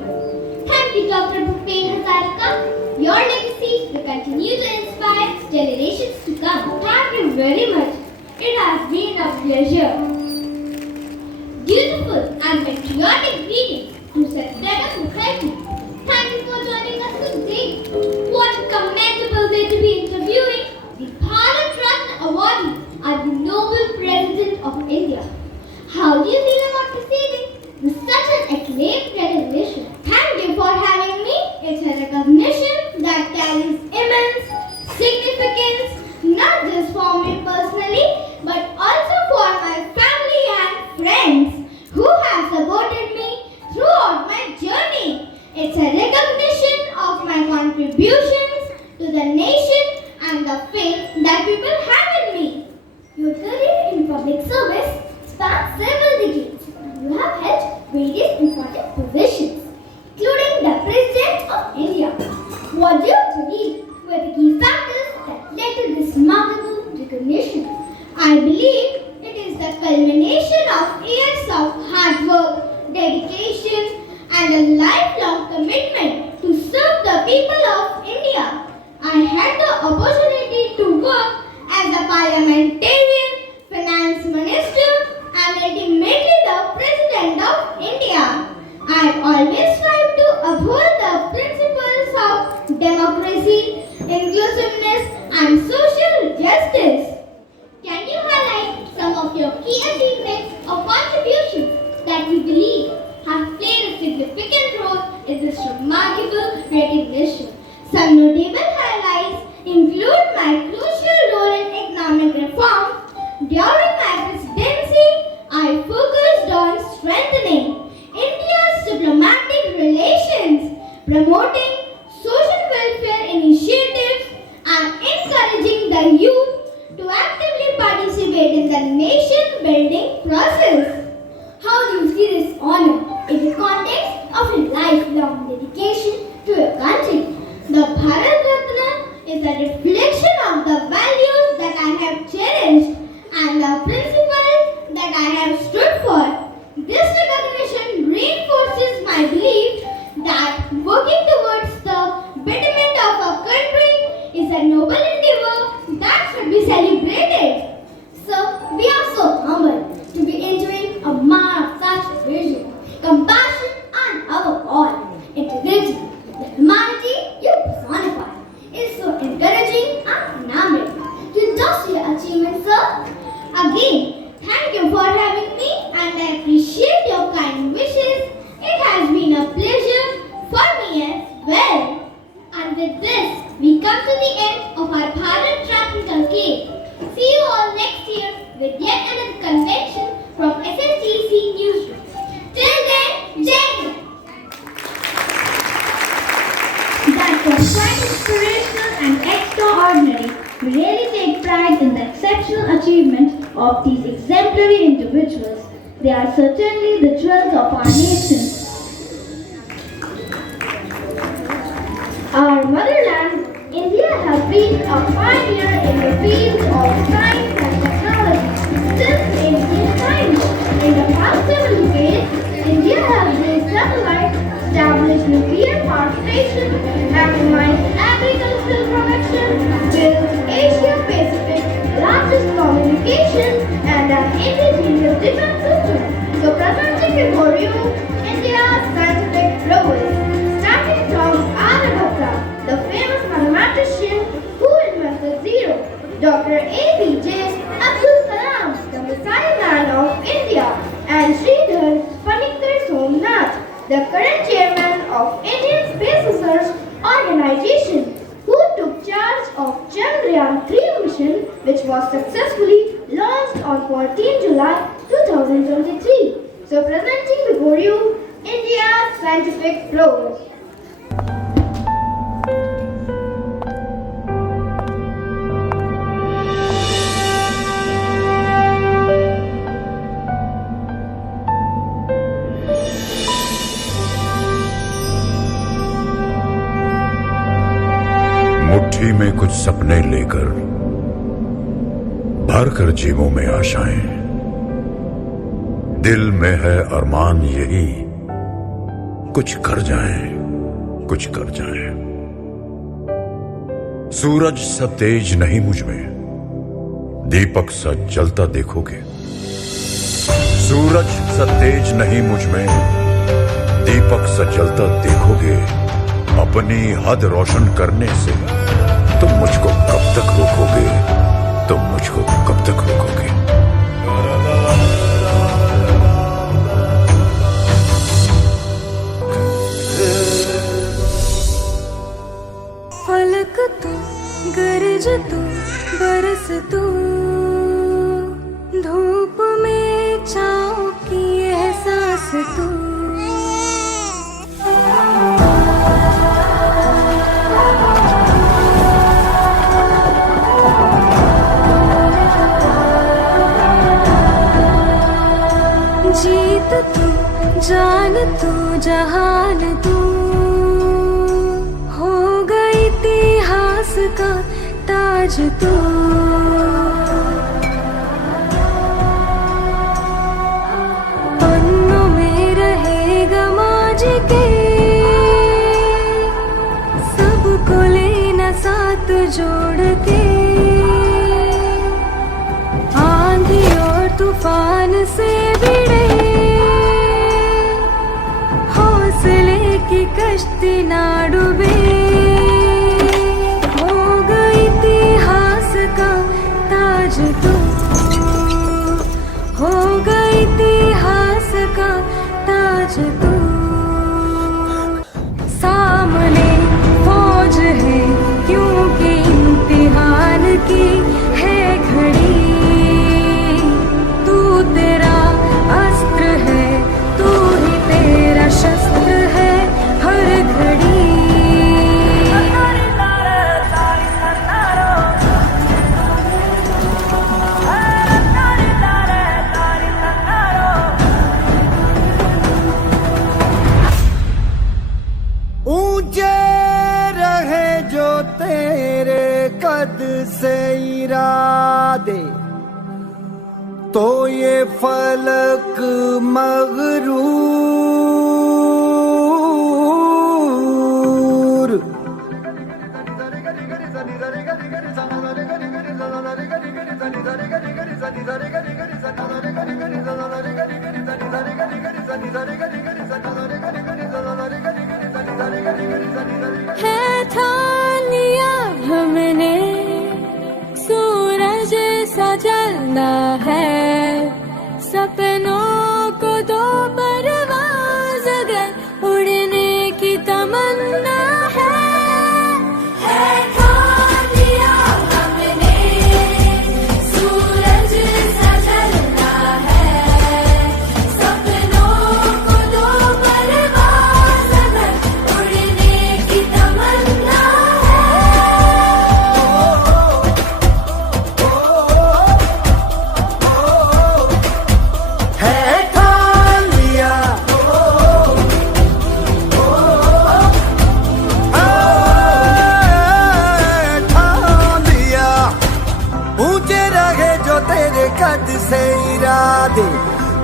Thank you, Dr. Bhupen Hazarika. Your legacy will continue to inspire generations to come. Thank you very much. It has been a pleasure. Beautiful and patriotic greetings to Secretary Mukherjee. Thank you for joining us today. What a commendable day to be interviewing the Bharat Ratna awardee and the Noble President of India. How do you feel about receiving such an acclaimed recognition? Thank you for having me. It's a recognition that carries immense significance, not just for me personally, but also for my family and friends who have supported me throughout my journey. It's a recognition of my contributions to the nation and the faith that people have in me. Your career in public service spans several decades. always strive to uphold the principles of democracy, inclusiveness, and social justice. Can you highlight some of your key achievements or contributions that we believe have played a significant role in this remarkable recognition? Some notable highlights include my crucial role in economic reform. During my presidency, I focused on strengthening India's diplomatic relations, promoting social welfare initiatives, and encouraging the youth to actively participate in the nation-building process. How do you see this honor in the context of a lifelong dedication to your country? The Bharat Ratna is a reflection of the values that I have cherished and the principles that I have stood for. This recognition reinforces my belief that working towards the betterment of our country is a noble endeavor that should be celebrated. So, we are so humbled to be entering a man of such vision, compassion, and above all, integrity. The humanity you personify is so encouraging and enamoring. You just your achievements, sir. Again, thank you for having me, and I appreciate your kind wishes. It has been a pleasure for me as well. And with this, we come to the end of our Bharat Technical Cave. See you all next year with yet another convention from SSTC Newsroom. Till then, Jai Hind. That was quite inspirational and extraordinary. We really take pride in the exceptional achievement of these exemplary individuals. They are certainly the jewels of our nation. Our motherland, India, has been a pioneer in the field of science and technology since ancient times. In the past several decades, India has built satellites, established nuclear power stations, maximized agricultural production, built Asia-Pacific largest communication and an indigenous defense system. So presenting before you, India's scientific prowess, starting from Aryabhatta, the famous mathematician who invented zero, Dr. APJ Abdul Kalam, the missile man of India, and Sridhar Panikkar Somnath, the current chairman of Indian Space Research Organization, who took charge of Chandrayaan-3 mission, which was successfully launched on 14 July 2023. So presenting before you, India's scientific prowess. मुट्ठी में कुछ सपने लेकर भर कर जीवों में आशाएं, दिल में है अरमान यही कुछ कर जाएं, कुछ कर जाएं। सूरज सा तेज नहीं मुझ में, दीपक सा जलता देखोगे। सूरज सा तेज नहीं मुझ में, दीपक सा जलता देखोगे। अपनी हद रोशन करने से तुम मुझको कब तक रोकोगे, तुम मुझको कब तक रोकोगे। फलक तू, गरज तू, बरस तू, धूप में छाँव की एहसास तू। जीत तू, जान तू, जहान तू, हो गई इतिहास का ताज तू। पन्नों में रहेगा माजी के, सबको लेना साथ जोड़ के। आंधी और तूफान से भिड़े, हौसले कश्ती ना डूबे। हो गई इतिहास का ताज तू, हो गई इतिहास का ताज तू। सामने फौज है क्योंकि इम्तिहान की है घड़ी। तू तेरा अस्त्र है, तू ही तेरा शस्त्र है हर घड़ी। ऊंचे रहे जो तेरे कद से इरादे, तो ये फलक मगरूर। है ठान लिया हमने सूरज सा जलना है। सपनों को दो परवाज़ अगर उड़ने की तमन्ना है। ठान लिया हमने सूरज सा जलना है। सपनों को दो परवाज़ अगर उड़ने की तमन्ना है ठान लिया, ठान लिया। ऊंचे रहे जो तेरे कद से इरादे,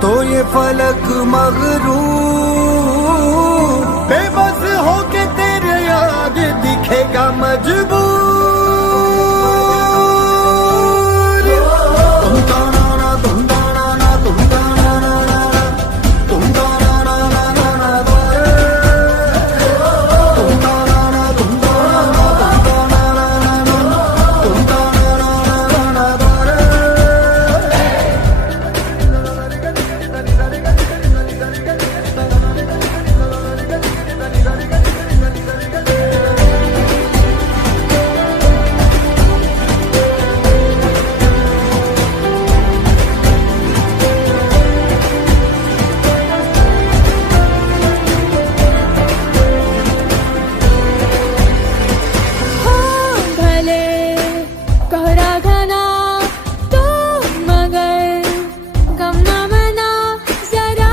तो ये फलक मगरूर। बेबस होके तेरे आगे दिखेगा मजबूर। तुम गाना ना, तुम गाना ना, तुम गाना ना, तुम गाना ना, ना, ना, ना, तुम गाना ना, तुम गाना ना, तुम गाना ना, ना, तुम गाना ना, ना, ना, हो भले कोहरा घना तो मगर गम न मना। जरा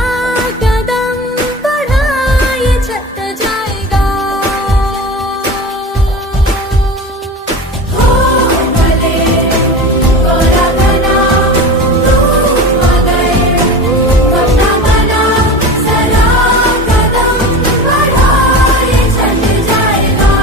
कदम बढ़ा ये छट जाएगा। हो भले कोहरा घना तो मगर गम न मना। जरा कदम बढ़ा ये छट जाएगा।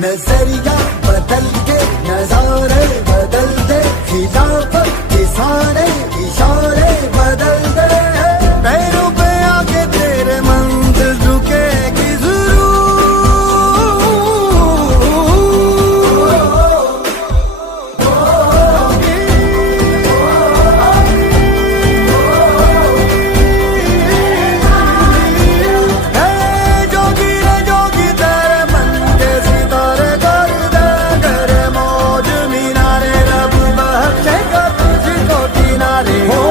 नजरिया बदल के नजारे बदल दे, खिलाफत के सारे इशारे बदल दे। पैरों पे आके तेरे मंजिल झुकेगी जोगी रे जोगी तेरे मन के सितारे कर दे। करे मौज मीनारे रब बख्शेगा तुझको किनारे। हो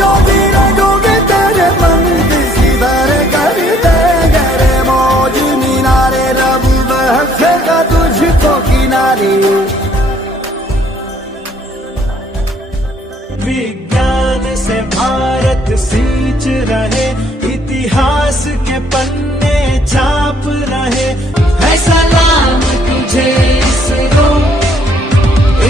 जोगी रे जोगी तेरे मन के सितारे कर दे। करे मौज मीनारे रब बख्शेगा तुझको किनारे। विज्ञान से भारत सींच रहे, इतिहास के पन्ने छाप रहे। है सलाम तुझे इसरो,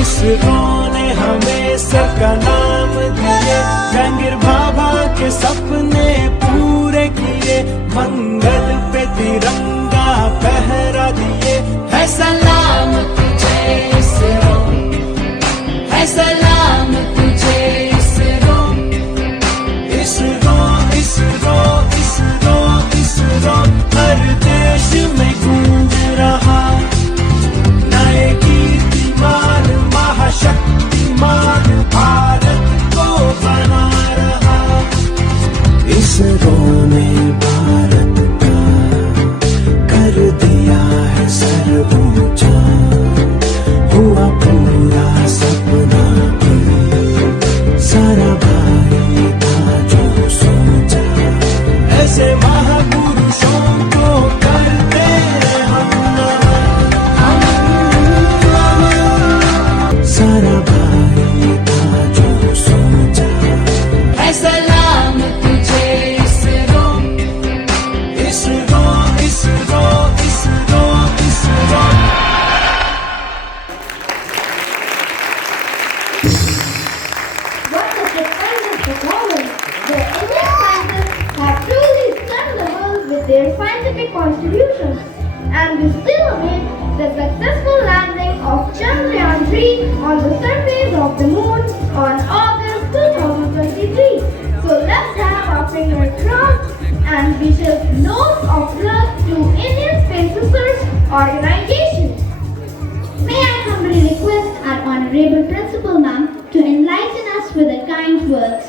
इसरो ने हमें सबका नाम दिए। जहांगीर बाबा के सपने पूरे किए, मंगल पे तिरंगा पहरा दिए। है सलाम तुझे इसरो, है सलाम तुझे इसरो, इसरो, इसरो, इसरो। सारा भारी था जो सोचा, ऐसे महापुरुषों को करते हम नमन। सारा भारी था जो सोचा, है सलाम तुझे ISRO, ISRO, ISRO, ISRO, ISRO. What a stupendous performance! The Indian scientists have truly stunned the world with their scientific contributions, and we still await the successful landing of Chandrayaan-3 on the surface of the moon on August 2023. So let's have our fingers crossed and wish us loads of luck to Indian Space Research Organization. May I humbly request our Honorable Principal Ma'am to enlighten us with her kind words.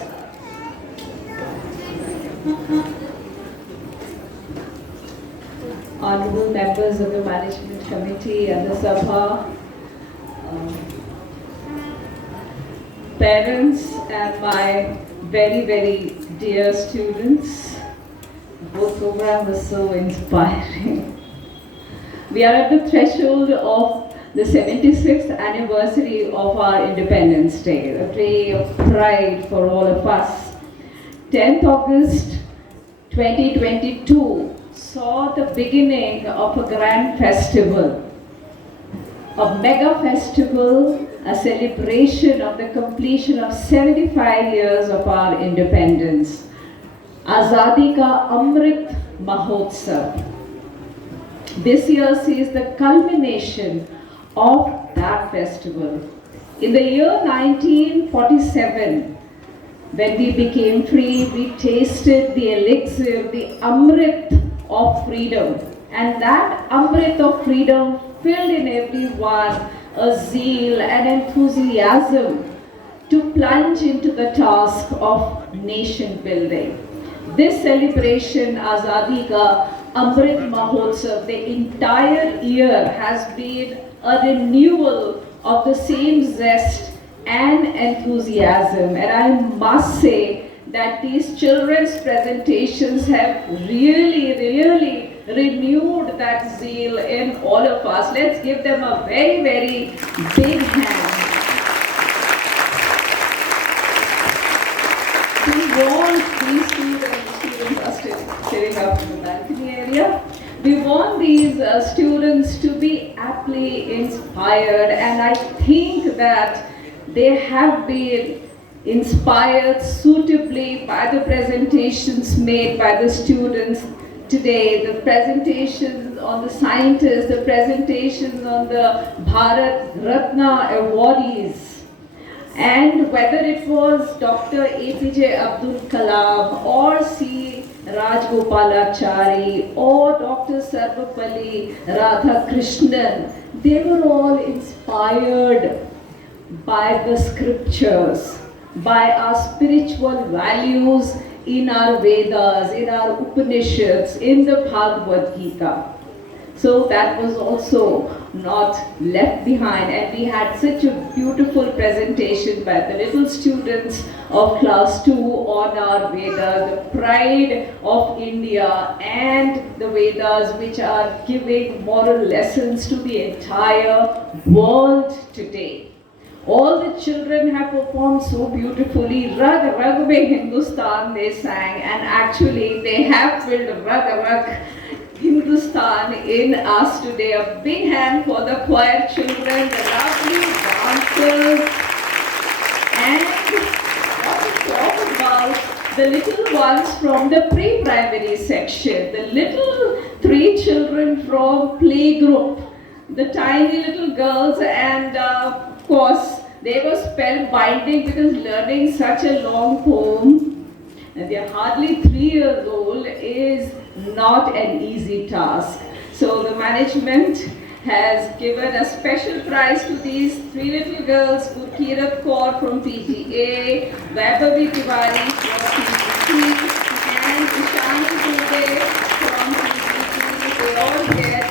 Honorable members of the Management Committee and the Sabha, parents and my very, very dear students, both program was so inspiring. We are at the threshold of the 76th anniversary of our Independence Day, a day of pride for all of us. 10th August 2022 saw the beginning of a grand festival, a mega festival, a celebration of the completion of 75 years of our independence. Azadi Ka Amrit Mahotsav. This year sees the culmination of that festival. In the year 1947, when we became free, we tasted the elixir, the Amrit of freedom. And that Amrit of freedom filled in everyone a zeal and enthusiasm to plunge into the task of nation building. This celebration, Azadi Ka Amrit Mahotsav, the entire year has been a renewal of the same zest and enthusiasm. And I must say that these children's presentations have really renewed that zeal in all of us. Let's give them a very, very big hand. We want these students are still sitting up in the balcony area. We want these students to be aptly inspired, and I think that they have been inspired suitably by the presentations made by the students today, the presentations on the scientists, the presentations on the Bharat Ratna awardees. And whether it was Dr. APJ Abdul Kalam or C. Rajgopalachari or Dr. Sarvapalli Radhakrishnan, they were all inspired by the scriptures, by our spiritual values in our Vedas, in our Upanishads, in the Bhagavad Gita. So that was also not left behind, and we had such a beautiful presentation by the little students of class 2 on our Vedas, the pride of India and the Vedas, which are giving moral lessons to the entire world today. All the children have performed so beautifully. Rag Rag Mein Hindustan they sang, and actually they have built Rag Rag Hindustan in us today. A big hand for the choir children, the lovely dancers, and what to talk about the little ones from the pre-primary section, the little 3 children from Playgroup, the tiny little girls, and of course they were spellbinding because learning such a long poem, and they are hardly 3 years old, is not an easy task. So the management has given a special prize to these 3 little girls, Gurkirat Kaur from PGA, Vaibhavi Tiwari from PGC, and Ishani Dubey from PGC. They all get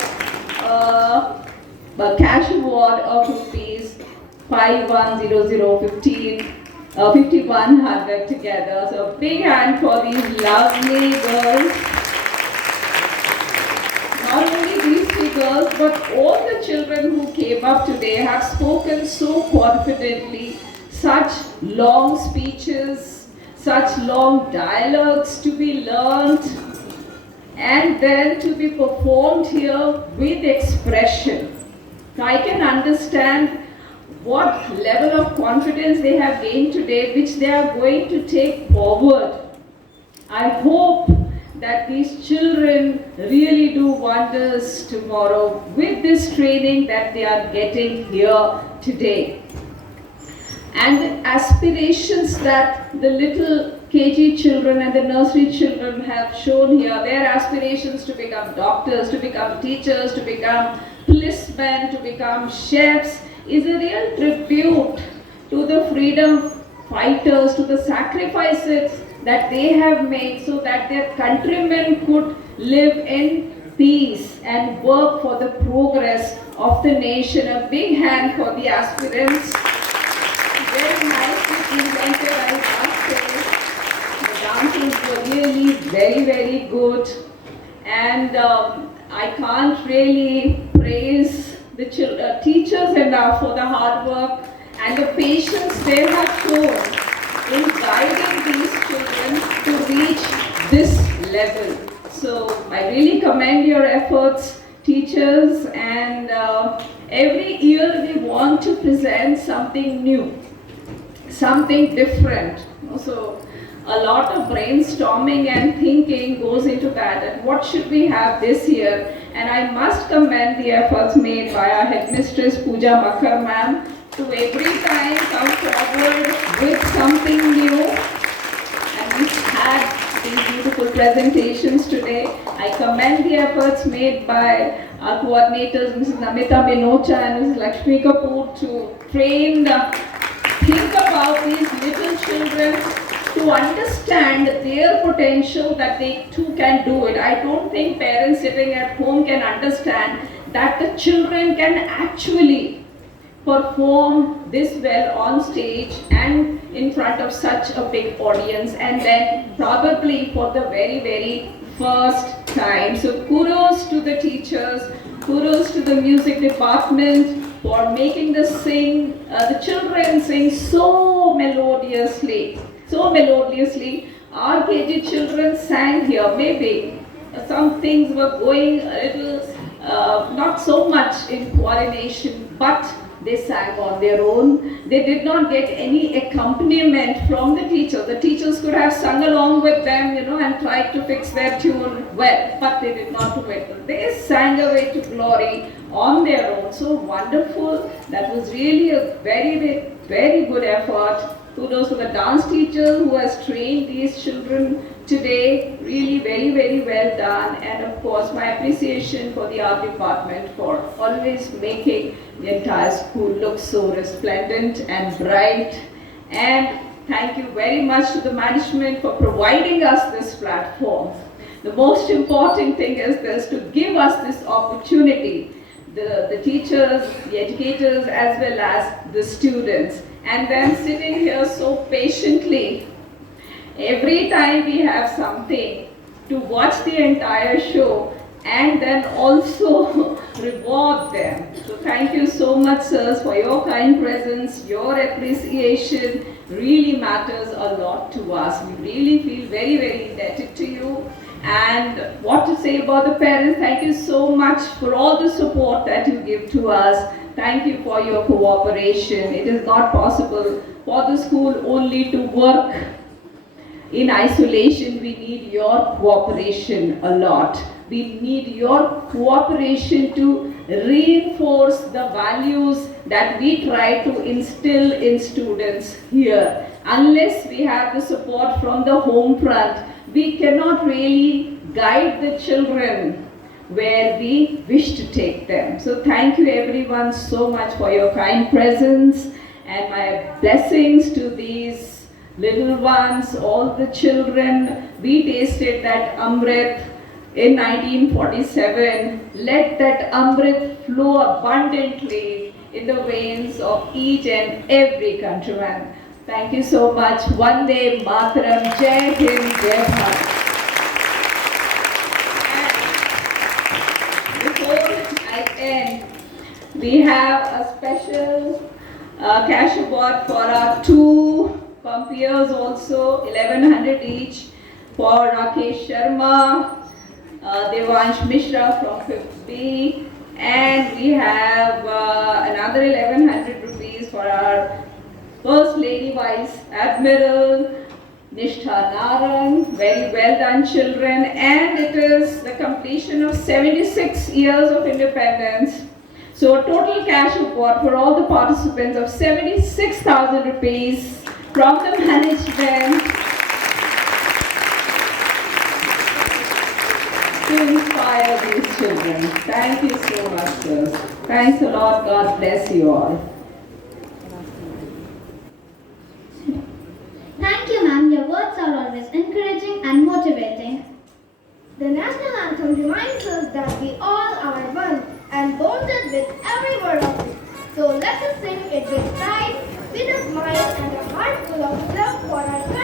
a cash award of rupees 510015 5100 together. So big hand for these lovely girls. Not only these three girls, but all the children who came up today have spoken so confidently, such long speeches, such long dialogues to be learnt, and then to be performed here with expression. I can understand what level of confidence they have gained today, which they are going to take forward. I hope that these children really do wonders tomorrow with this training that they are getting here today. And the aspirations that the little KG children and the nursery children have shown here, their aspirations to become doctors, to become teachers, to become policemen, to become chefs, is a real tribute to the freedom fighters, to the sacrifices that they have made so that their countrymen could live in peace and work for the progress of the nation. A big hand for the aspirants. Very nicely presented, I must say. The dancing were really very, very good. And I can't really praise the teachers enough for the hard work and the patience they have shown in guiding these children to reach this level. So I really commend your efforts, teachers, and every year we want to present something new, something different. So a lot of brainstorming and thinking goes into that, and what should we have this year? And I must commend the efforts made by our headmistress Pooja Makkar ma'am to every time come forward with something new. And we had these beautiful presentations today. I commend the efforts made by our coordinators, Mrs. Namita Binocha and Mrs. Lakshmi Kapoor, to train, think about these little children, to understand their potential, that they too can do it. I don't think parents sitting at home can understand that the children can actually perform this well on stage and in front of such a big audience, and then probably for the very, very first time. So kudos to the teachers, kudos to the music department for making the children sing so melodiously. So melodiously. Our KG children sang here. Maybe some things were going a little, not so much in coordination, but they sang on their own. They did not get any accompaniment from the teacher. The teachers could have sung along with them, and tried to fix their tune well, but they did not do it. They sang away to glory on their own. So wonderful. That was really a very, very, very good effort. Kudos to the dance teacher who has trained these children today. Really very, very well done. And of course, my appreciation for the art department for always making the entire school look so resplendent and bright. And thank you very much to the management for providing us this platform. The most important thing is this, to give us this opportunity, the teachers, the educators, as well as the students. And then sitting here so patiently, every time we have something, to watch the entire show and then also reward them. So thank you so much, sirs, for your kind presence. Your appreciation really matters a lot to us. We really feel very, very indebted to you. And what to say about the parents, thank you so much for all the support that you give to us. Thank you for your cooperation. It is not possible for the school only to work in isolation. We need your cooperation a lot. We need your cooperation to reinforce the values that we try to instill in students here. Unless we have the support from the home front, we cannot really guide the children where we wish to take them. So thank you everyone so much for your kind presence, and my blessings to these little ones, all the children. We tasted that Amrit in 1947. Let that Amrit flow abundantly in the veins of each and every countryman. Thank you so much. Vande Mataram, Jai Hind, Jai Bharat. And before I end, we have a special cash award for our two compeers also, 1100 each, for Rakesh Sharma, Devansh Mishra from 5th B, and we have another 1100 rupees for our First Lady Vice Admiral Nishtha Narang. Very well done, children. And it is the completion of 76 years of independence. So a total cash award for all the participants of 76,000 rupees from the management to inspire these children. Thank you so much, sir. Thanks a lot. God bless you all. Thank you, ma'am. Your words are always encouraging and motivating. The national anthem reminds us that we all are one and bonded with every word of it. So let us sing it with pride, with a smile and a heart full of love for our country.